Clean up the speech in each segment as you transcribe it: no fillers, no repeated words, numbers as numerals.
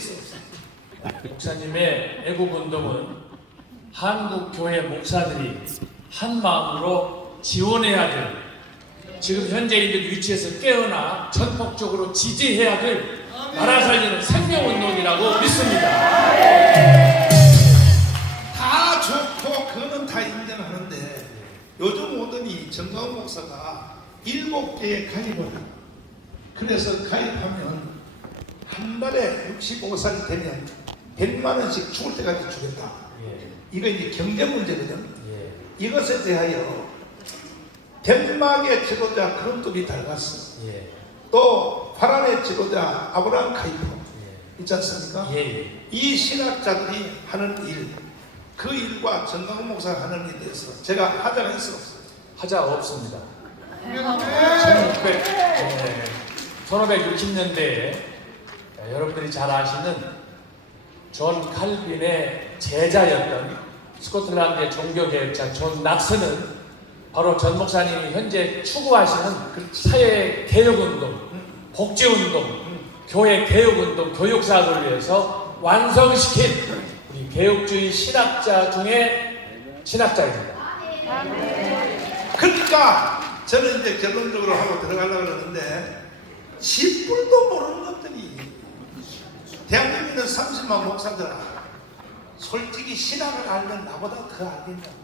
있어 없어. 목사님의 애국운동은 한국 교회 목사들이 한 마음으로 지원해야 될, 지금 현재 있는 위치에서 깨어나 전폭적으로 지지해야 될 나라 살리는 생명운동이라고 믿습니다. 다 좋고 그거는 다 인정하는데 요즘 오더니 정가훈 목사가 7개에 가입을 해. 그래서 가입하면 한 달에 65살이 되면 100만 원씩 죽을 때까지 주겠다. 이거 이제 경제 문제거든. 이것에 대하여 덴마크의 지도자 크론톱이 달갔어. 또 파란의 지도자 아브라함 카이퍼 있지 않습니까? 이 신학자들이 하는 일, 그 일과 정강훈 목사가 하는 일에 대해서 제가 하자가 있어 없어요? 하자 없습니다. 1560년대에 여러분들이 잘 아시는 존 칼빈의 제자였던 스코틀랜드의 종교개혁자 존 낙스는 바로 전 목사님이 현재 추구하시는 그 사회 개혁운동, 복지운동, 교회 개혁운동, 교육사학을 위해서 완성시킨 우리 개혁주의 신학자 중에 신학자입니다. 그러니까 저는 이제 결론적으로 하고 들어가려고 그러는데 10불도 모르는 것들이 대한민국에 있는 30만 목사들아, 솔직히 신학을 알면 나보다 더 알겠냐?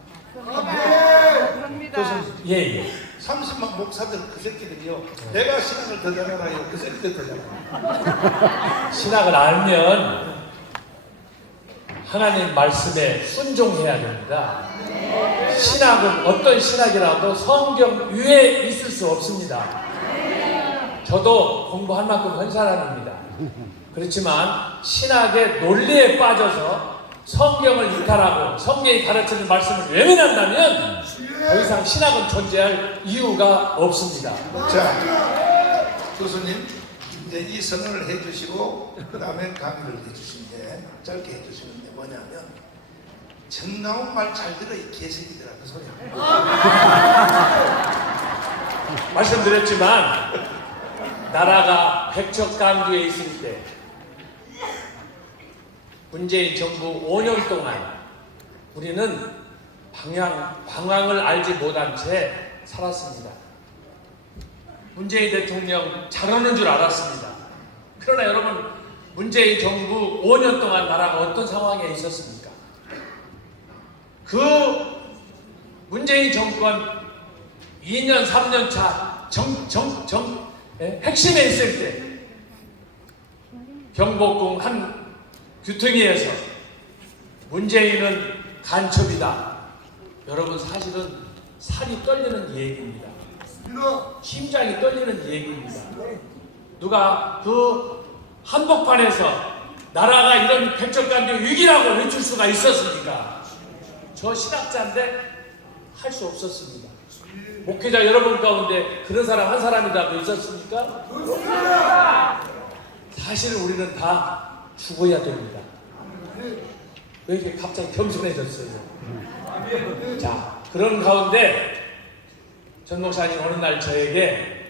그렇습니다. 30만 목사들 그 새끼들이요. 내가 신학을 더 잘 알아요. 그 새끼들 더 잘 알아요. 신학을 알면 하나님 말씀에 순종해야 됩니다. 신학은 어떤 신학이라도 성경 위에 있을 수 없습니다. 저도 공부할 만큼 한 사람입니다. 그렇지만 신학의 논리에 빠져서 성경을 이탈하고 성경이 가르치는 말씀을 외면한다면 더 이상 신학은 존재할 이유가 없습니다. 자, 교수님 이제 이 선언을 해주시고 그 다음에 강의를 해주시는데 짧게 해주시는데 뭐냐면 정나온 말 잘 들어 이 개새끼들아 그 소리야. 말씀드렸지만 나라가 백척강주에 있을 때 문재인 정부 5년 동안 우리는 방향을 알지 못한 채 살았습니다. 문재인 대통령 잘하는 줄 알았습니다. 그러나 여러분, 문재인 정부 5년 동안 나라가 어떤 상황에 있었습니까? 그 문재인 정권 2년, 3년 차 핵심에 있을 때 경복궁 한 규통위에서 문재인은 간첩이다. 여러분, 사실은 살이 떨리는 얘기입니다. 심장이 떨리는 얘기입니다. 누가 그 한복판에서 나라가 이런 백척간주 위기라고 외칠 수가 있었습니까? 저 신학자인데 할 수 없었습니다. 목회자 여러분 가운데 그런 사람 한 사람이라도 있었습니까? 사실 우리는 다 죽어야 됩니다. 왜 이렇게 갑자기 겸손해졌어요? 자, 그런 가운데 전 목사님 어느 날 저에게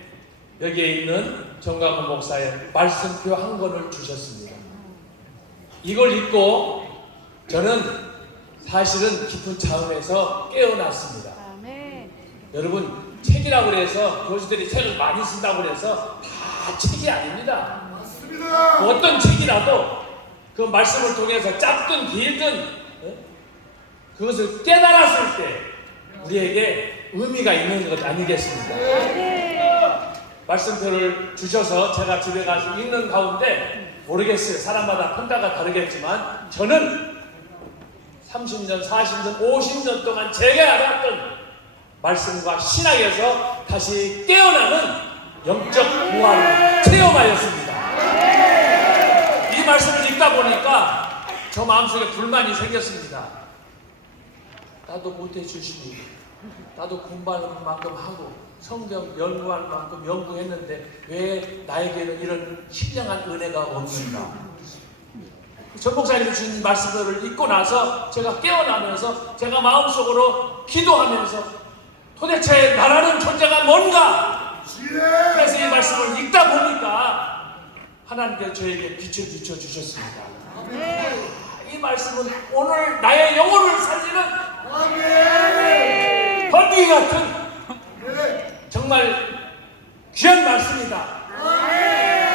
여기에 있는 정강훈 목사의 말씀표 한 권을 주셨습니다. 이걸 읽고 저는 사실은 깊은 차원에서 깨어났습니다. 여러분, 책이라고 해서 교수들이 책을 많이 쓴다고 해서 다 책이 아닙니다. 어떤 책이라도 그 말씀을 통해서 짧든 길든 그것을 깨달았을 때 우리에게 의미가 있는 것 아니겠습니까? 말씀표를 주셔서 제가 집에 가서 읽는 가운데 모르겠어요. 사람마다 평가가 다르겠지만 저는 30년, 40년, 50년 동안 제가 알았던 말씀과 신학에서 다시 깨어나는 영적 부활을 체험하였습니다. 이 말씀을 읽다 보니까 저 마음속에 불만이 생겼습니다. 나도 못해주시니, 나도 공부할 만큼 하고 성경 연구할 만큼 연구했는데 왜 나에게는 이런 신령한 은혜가 없는가? 전 목사님이 주신 말씀들을 읽고 나서 제가 깨어나면서 제가 마음속으로 기도하면서 도대체 나라는 존재가 뭔가? 그래서 이 말씀을 읽다 보니까 하나님께서 저에게 빛을 비춰주셨습니다. 이 말씀은 오늘 나의 영혼을 살리는 번개 같은 정말 귀한 말씀이다.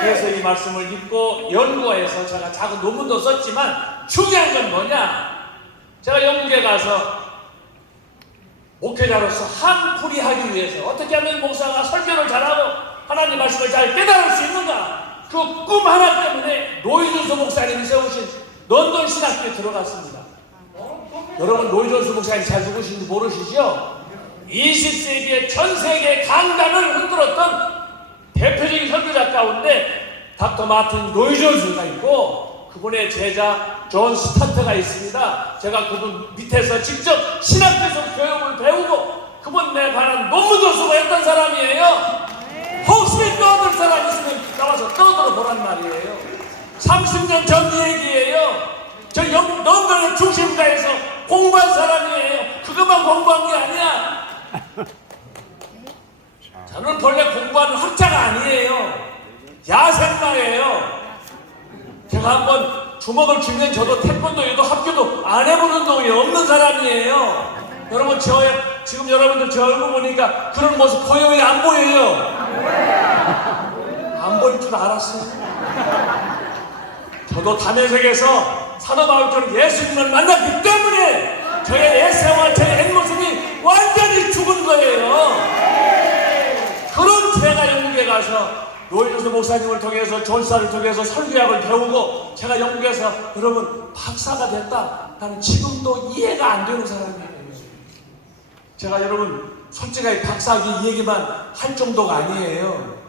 그래서 이 말씀을 읽고 연구해서 제가 작은 논문도 썼지만 중요한 건 뭐냐? 제가 영국에 가서 목회자로서 한풀이하기 위해서 어떻게 하면 목사가 설교를 잘하고 하나님 말씀을 잘 깨달을 수 있는가? 그 꿈 하나 때문에 노이존스 목사님이 세우신 런던 신학교에 들어갔습니다. 여러분 노이존스 목사님 잘 누구신지 모르시죠? 20세기에 전 세계 강단을 흔들었던 대표적인 설교자 가운데 닥터 마틴 노이존스가 있고 그분의 제자 존 스타트가 있습니다. 제가 그분 밑에서 직접 신학교에서 교육을 배우고 그분에 관한 논문도 쓰고 했던 사람이에요. 혹시 떠들 사람 있으면 나와서 떠들어 보란 말이에요. 30년 전 얘기예요. 저 런던의 중심가에서 공부한 사람이에요. 그것만 공부한 게 아니야. 저는 본래 공부하는 학자가 아니에요. 야생마예요. 제가 한번 주먹을 쥐면 저도 태권도에도 학교도 안 해본 운동이 없는 사람이에요. 여러분 지금 여러분들 제 얼굴 보니까 그런 모습 보여요? 안 보여요? 안 보일 줄 알았어요. 저도 담에색에서 사도 바울처럼 예수님을 만났기 때문에 저의 옛생활, 제 옛모습이 완전히 죽은 거예요. 그런 제가 영국에 가서 노이존스 목사님을 통해서 존사를 통해서 설교학을 배우고 제가 영국에서 여러분 박사가 됐다. 나는 지금도 이해가 안 되는 사람이에요. 제가 여러분 솔직하게 박사학위 이 얘기만 할 정도가 아니에요.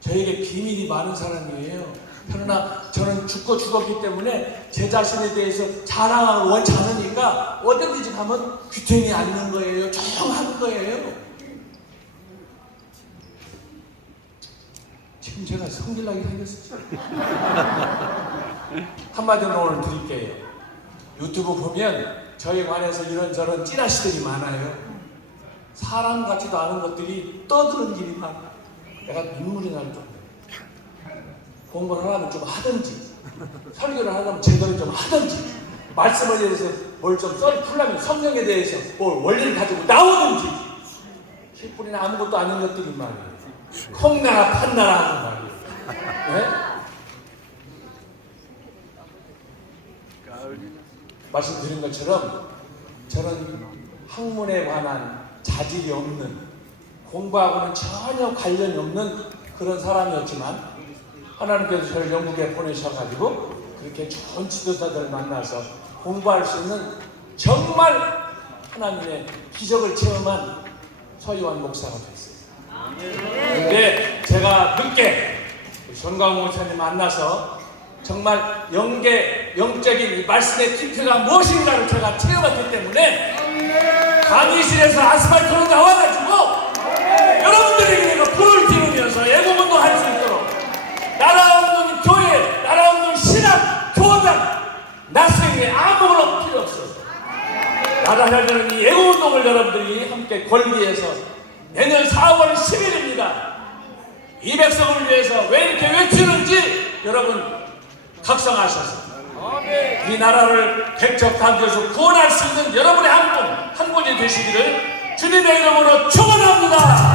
저에게 비밀이 많은 사람이에요. 그러나 저는 죽고 죽었기 때문에 제 자신에 대해서 자랑하고 원치 않으니까 어디든지 가면 귀퉁이 앉는 거예요. 조용한 거예요. 지금 제가 성질나게 생겼었죠. 한마디로 오늘 드릴게요. 유튜브 보면 저에 관해서 이런저런 찌라시들이 많아요. 사람 같지도 않은 것들이 떠드는 일이 많아. 내가 눈물이 날 정도. 공부를 하려면 좀 하든지, 설교를 하려면 제대로 좀 하든지, 말씀에 대해서 뭘 좀 풀려면 성경에 대해서 뭘 원리를 가지고 나오든지, 실뿐이나 아무것도 아닌 것들이 말이에요. 콩나라 판나라 하는 말이에요. 네? 말씀드린 것처럼 저는 학문에 관한 자질이 없는, 공부하고는 전혀 관련이 없는 그런 사람이었지만 하나님께서 저를 영국에 보내셔가지고 그렇게 좋은 지도자들을 만나서 공부할 수 있는 정말 하나님의 기적을 체험한 서유한 목사가 됐어요. 근데 제가 늦게 전광훈 목사님 만나서 정말 영적인 이 말씀의 깊이가 무엇인가를 제가 체험했기 때문에 강의실에서 아스팔트로 나와가지고 여러분들에게 내가 불을 지르면서 애국운동 할 수 있도록 나라 없는 교회, 나라 없는 신학, 교단, 낯설게 아무거나 필요 없어요. 나라 하려는 이 애국운동을 여러분들이 함께 걸기 위해서 내년 4월 10일입니다. 200석을 위해서 왜 이렇게 외치는지 여러분 각성하셔서 이 나라를 백척단지에서 구원할 수 있는 여러분의 한 분이 되시기를 주님의 이름으로 축원합니다.